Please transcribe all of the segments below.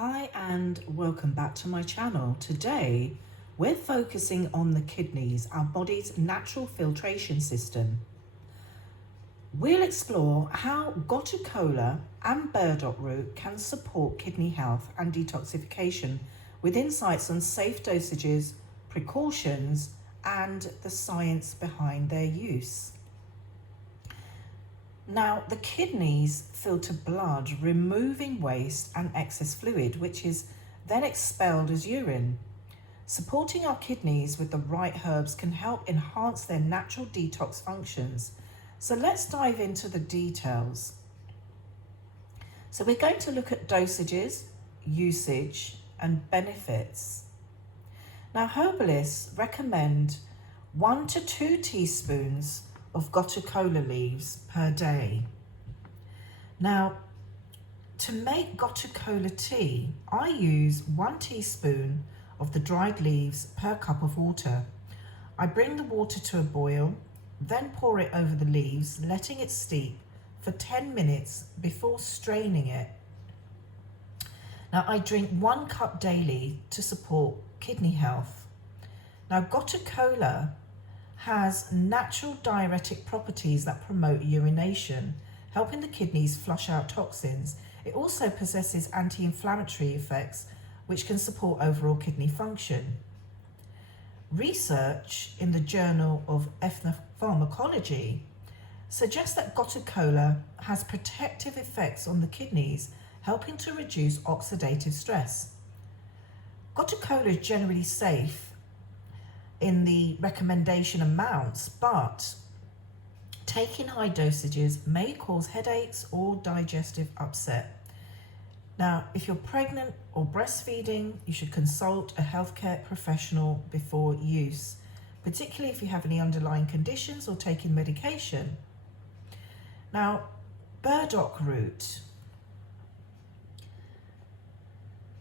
Hi and welcome back to my channel. Today we're focusing on the kidneys, our body's natural filtration system. We'll explore how Gotu Kola and burdock root can support kidney health and detoxification with insights on safe dosages, precautions and the science behind their use. Now, the kidneys filter blood, removing waste and excess fluid, which is then expelled as urine. Supporting our kidneys with the right herbs can help enhance their natural detox functions. So let's dive into the details. So we're going to look at dosages, usage, and benefits. Now, herbalists recommend 1 to 2 teaspoons of Gotu Kola leaves per day. Now, to make Gotu Kola tea, I use 1 teaspoon of the dried leaves per cup of water. I bring the water to a boil, then pour it over the leaves, letting it steep for 10 minutes before straining it. Now, I drink 1 cup daily to support kidney health. Now, Gotu Kola has natural diuretic properties that promote urination, helping the kidneys flush out toxins. It also possesses anti-inflammatory effects, which can support overall kidney function. Research in the Journal of Ethnopharmacology suggests that Gotu Kola has protective effects on the kidneys, helping to reduce oxidative stress. Gotu Kola is generally safe in the recommendation amounts, but taking high dosages may cause headaches or digestive upset. Now, if you're pregnant or breastfeeding, you should consult a healthcare professional before use, particularly if you have any underlying conditions or taking medication. Now, burdock root.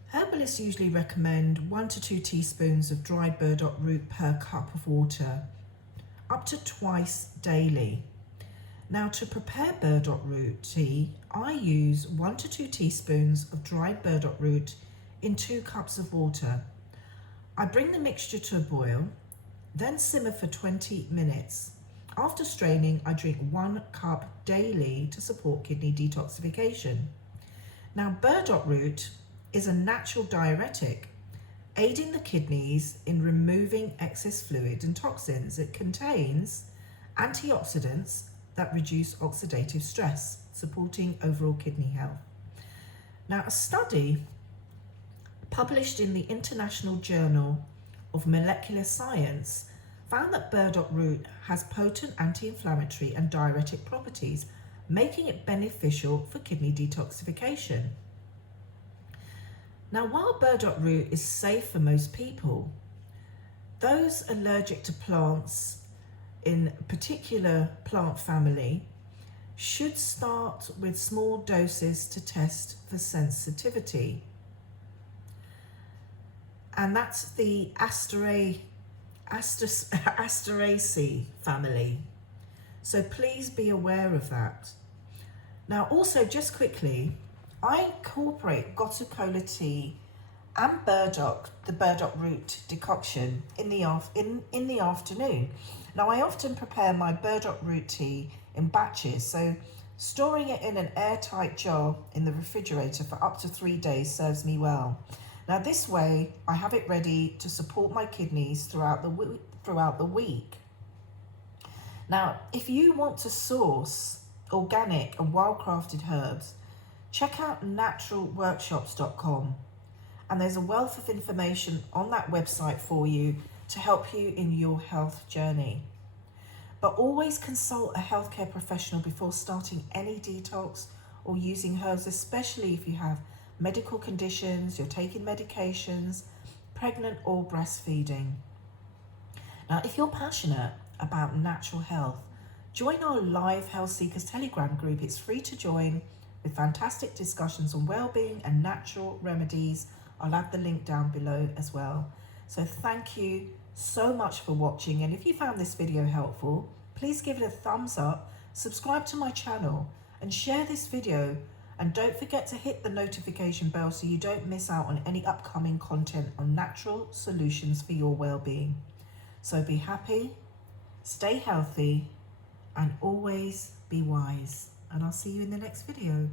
Herbalists usually recommend 1 to 2 teaspoons of dried burdock root per cup of water, up to twice daily. Now, to prepare burdock root tea, I use 1 to 2 teaspoons of dried burdock root in 2 cups of water. I bring the mixture to a boil, then simmer for 20 minutes. After straining, I drink 1 cup daily to support kidney detoxification. Now, burdock root is a natural diuretic, aiding the kidneys in removing excess fluid and toxins. It contains antioxidants that reduce oxidative stress, supporting overall kidney health. Now, a study published in the International Journal of Molecular Science found that burdock root has potent anti-inflammatory and diuretic properties, making it beneficial for kidney detoxification. Now, while burdock root is safe for most people, those allergic to plants in a particular plant family should start with small doses to test for sensitivity. And that's the Asteraceae family. So please be aware of that. Now, also just quickly, I incorporate Gotu Kola tea and the burdock root decoction in the afternoon. Now, I often prepare my burdock root tea in batches, so storing it in an airtight jar in the refrigerator for up to 3 days serves me well. Now, this way I have it ready to support my kidneys throughout the week. Now, if you want to source organic and well-crafted herbs, check out naturalworkshops.com, and there's a wealth of information on that website for you to help you in your health journey. But always consult a healthcare professional before starting any detox or using herbs, especially if you have medical conditions, you're taking medications, pregnant or breastfeeding. Now, if you're passionate about natural health, join our live Health Seekers Telegram group. It's free to join, with fantastic discussions on well-being and natural remedies. I'll add the link down below as well. So thank you so much for watching, and if you found this video helpful, please give it a thumbs up, subscribe to my channel and share this video And don't forget to hit the notification bell so you don't miss out on any upcoming content on natural solutions for your well-being. So be happy, stay healthy, and always be wise. And I'll see you in the next video.